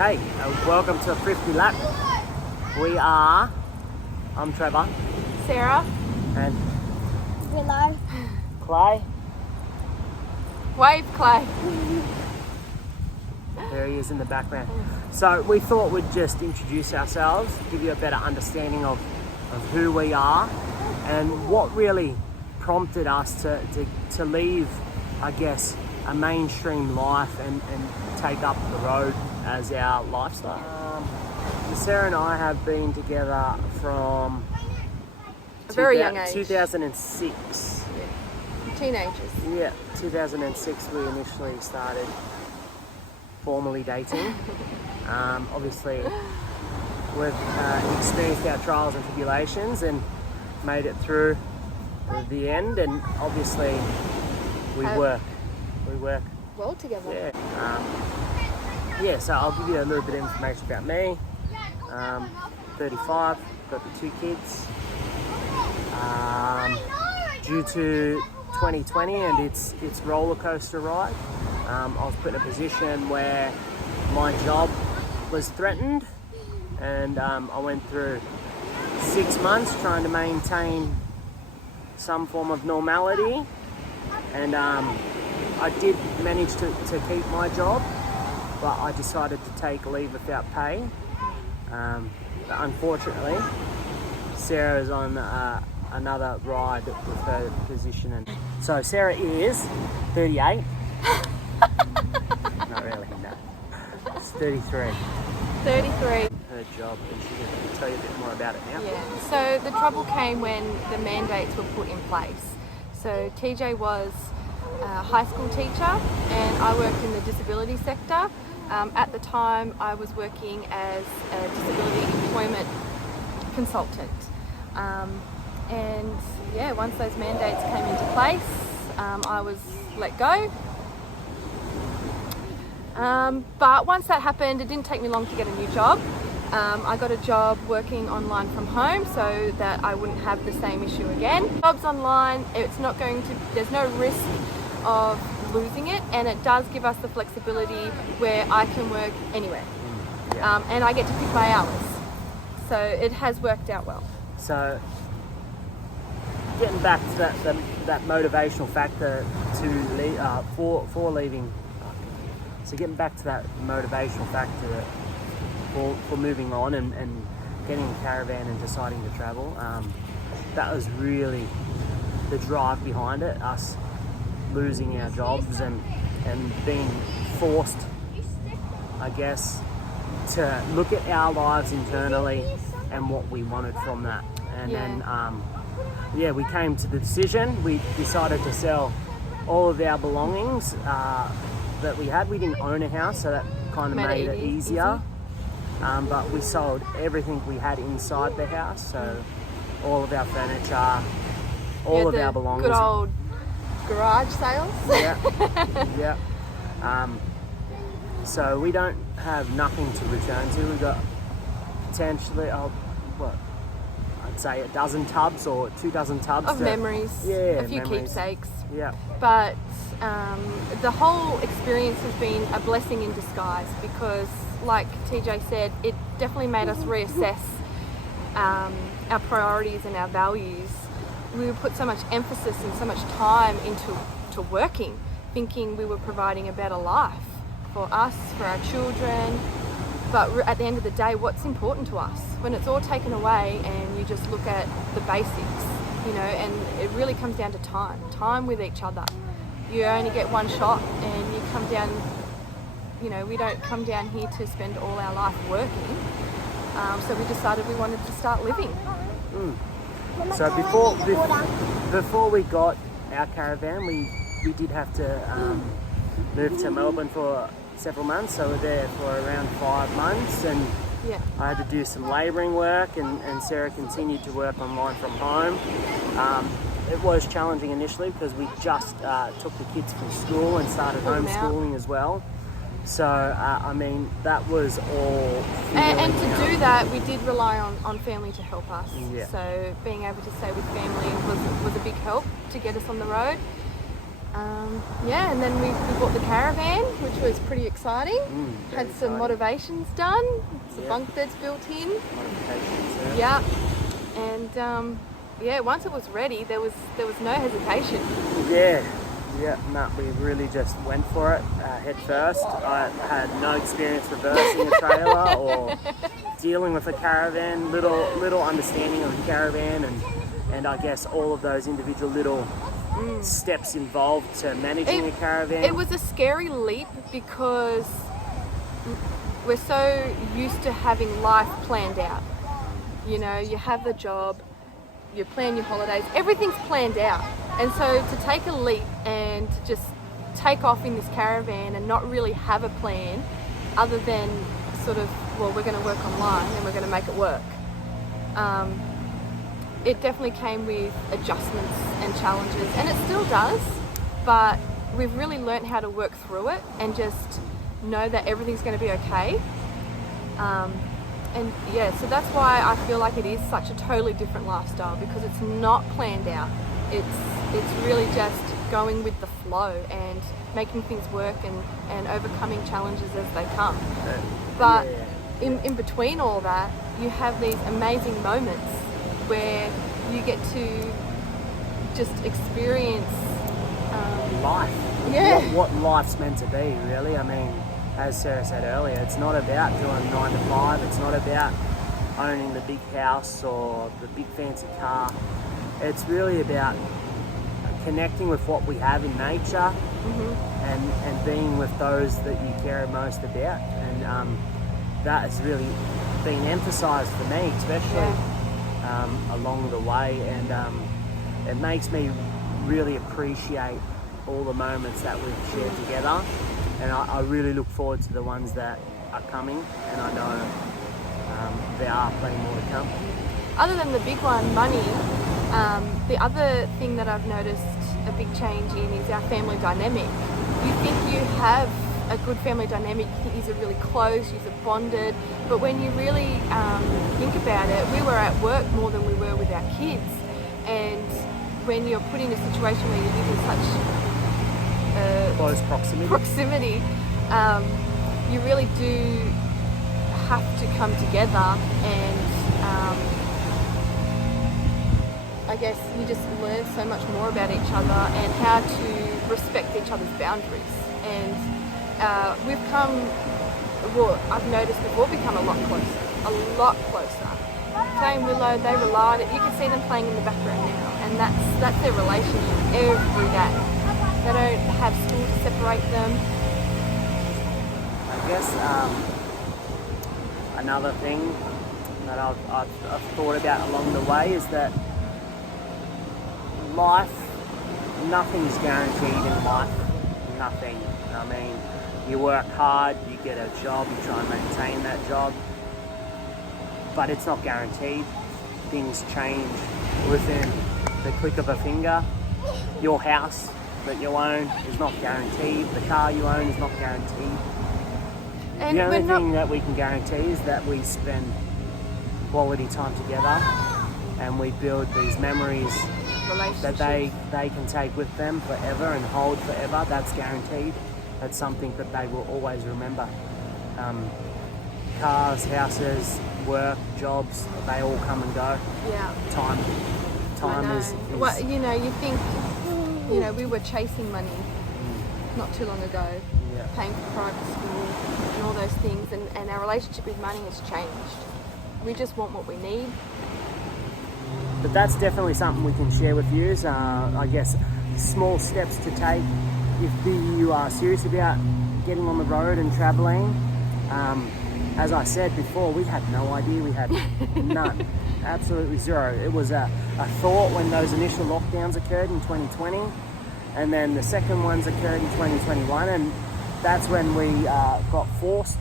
Okay, welcome to Thrifty Lap. I'm Trevor. Sarah. And Willow. Clay. Wave Clay. There he is in the background. So we thought we'd just introduce ourselves, give you a better understanding of who we are and what really prompted us to leave, I guess, a mainstream life and take up the road as our lifestyle. Sarah and I have been together from a very young age. 2006. Teenagers. Yeah, 2006 we initially started formally dating. Obviously, we've experienced our trials and tribulations and made it through the end, and obviously we work well together. Yeah. So I'll give you a little bit of information about me. 35, got the 2 kids. Due to 2020 and its roller coaster ride, I was put in a position where my job was threatened, and I went through 6 months trying to maintain some form of normality, and I did manage to keep my job, but I decided to take leave without pay. But unfortunately, Sarah's on another ride with her position, and so Sarah is 38. Not really, no. It's 33. 33. Her job, and she can tell you a bit more about it now. Yeah. So the trouble came when the mandates were put in place. So TJ was a high school teacher and I worked in the disability sector. At the time I was working as a disability employment consultant. And yeah, once those mandates came into place, I was let go. But once that happened, it didn't take me long to get a new job. I got a job working online from home so that I wouldn't have the same issue again. Jobs online, there's no risk of losing it, and it does give us the flexibility where I can work anywhere. And I get to pick my hours. So it has worked out well. So getting back to that motivational factor for leaving. So getting back to that motivational factor for moving on and getting a caravan and deciding to travel, that was really the drive behind it, us losing our jobs and being forced, I guess, to look at our lives internally and what we wanted from that. And then, we came to the decision. We decided to sell all of our belongings that we had. We didn't own a house, so that kind of made it easier. But we sold everything we had inside the house, so all of our furniture, all of our belongings. Good old garage sales. Yeah. So we don't have nothing to return to. We got potentially, I'd say a dozen tubs or 2 dozen tubs of memories. Yeah, a few keepsakes. Yeah. But the whole experience has been a blessing in disguise because, like TJ said, it definitely made us reassess our priorities and our values. We would put so much emphasis and so much time into working, thinking we were providing a better life for us, for our children. But at the end of the day, what's important to us? When it's all taken away and you just look at the basics, and it really comes down to time with each other. You only get one shot, and you come down, we don't come down here to spend all our life working. So we decided we wanted to start living. So before we got our caravan, we did have to move to Melbourne for several months. So we're there for around 5 months, and I had to do some labouring work, and Sarah continued to work online from home. It was challenging initially because we just took the kids from school and started homeschooling as well. So, that was all... And to do that, we did rely on family to help us. Yeah. So being able to stay with family was a big help to get us on the road. Yeah, and then we bought the caravan, which was pretty exciting. Very Had some exciting. modifications done, some Yeah. bunk beds built in. Modifications, Yeah, and yeah, once it was ready, there was no hesitation. Yeah, no, we really just went for it head first. I had no experience reversing a trailer or dealing with a caravan, little understanding of a caravan, and I guess all of those individual little steps involved to managing a caravan. It was a scary leap because we're so used to having life planned out. You know, you have the job, you plan your holidays, everything's planned out. And so to take a leap and to just take off in this caravan and not really have a plan other than sort of, well, we're going to work online and we're going to make it work. It definitely came with adjustments and challenges, and it still does, but we've really learnt how to work through it and just know that everything's going to be okay. And yeah, so that's why I feel like it is such a totally different lifestyle, because it's not planned out. It's really just going with the flow and making things work and overcoming challenges as they come. But in between all that, you have these amazing moments where you get to just experience Life. Yeah. What life's meant to be, really. I mean, as Sarah said earlier, it's not about doing 9 to 5. It's not about owning the big house or the big fancy car. It's really about connecting with what we have in nature and being with those that you care most about. And that has really been emphasised for me, especially along the way. And it makes me really appreciate all the moments that we've shared together. And I really look forward to the ones that are coming, and I know there are plenty more to come. Other than the big one, money, the other thing that I've noticed a big change in is our family dynamic. You think you have a good family dynamic, you think you're really close, you're bonded, but when you really think about it, we were at work more than we were with our kids. And when you're put in a situation where you live in such Close proximity. you really do have to come together, and I guess you just learn so much more about each other and how to respect each other's boundaries. And I've noticed we've all become a lot closer. Jay and Willow, they rely on it. You can see them playing in the background now, and that's their relationship every day. They don't have school to separate them. I guess another thing that I've thought about along the way is that nothing's guaranteed in life. Nothing. I mean, you work hard, you get a job, you try and maintain that job, but it's not guaranteed. Things change within the click of a finger. Your house that you own is not guaranteed. The car you own is not guaranteed. And the only thing that we can guarantee is that we spend quality time together and we build these memories that they can take with them forever and hold forever. That's guaranteed. That's something that they will always remember. Cars, houses, work, jobs, they all come and go. Yeah. Time is... Well, you think, we were chasing money not too long ago, paying for private school and all those things, and our relationship with money has changed. We just want what we need. But that's definitely something we can share with you. I guess small steps to take if you are serious about getting on the road and travelling. As I said before, we had no idea. We had none. Absolutely zero. It was a thought when those initial lockdowns occurred in 2020, and then the second ones occurred in 2021, and that's when we got forced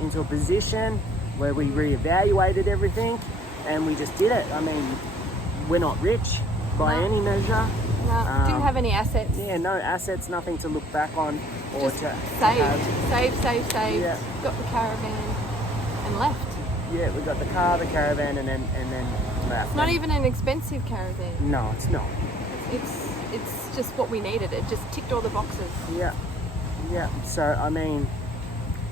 into a position where we reevaluated everything and we just did it. I mean, we're not rich by any measure. No, didn't have any assets. Yeah, no assets, nothing to look back on or Just to saved. Yeah. Got the caravan and left. Yeah, we got the car, the caravan, and then left. It's not even an expensive caravan. No, it's not. It's it's just what we needed. It just ticked all the boxes. Yeah, yeah. So I mean,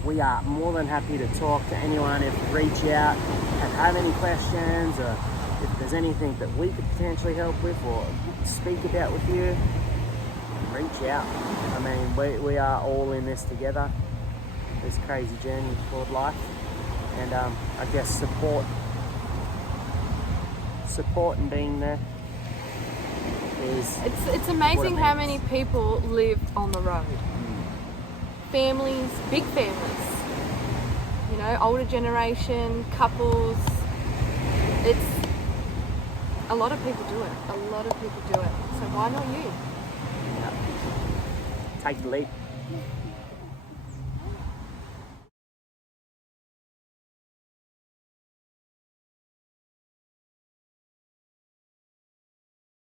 we are more than happy to talk to anyone if you reach out and have any questions, or if there's anything that we could potentially help with or speak about with you. Reach out. I mean, we are all in this together. This crazy journey called life, and I guess support and being there is. It's amazing what it how means. many people live on the road. Families, big families. You know, older generation, couples. It's a lot of people do it. A lot of people do it. So why not you? Yeah. Take the lead.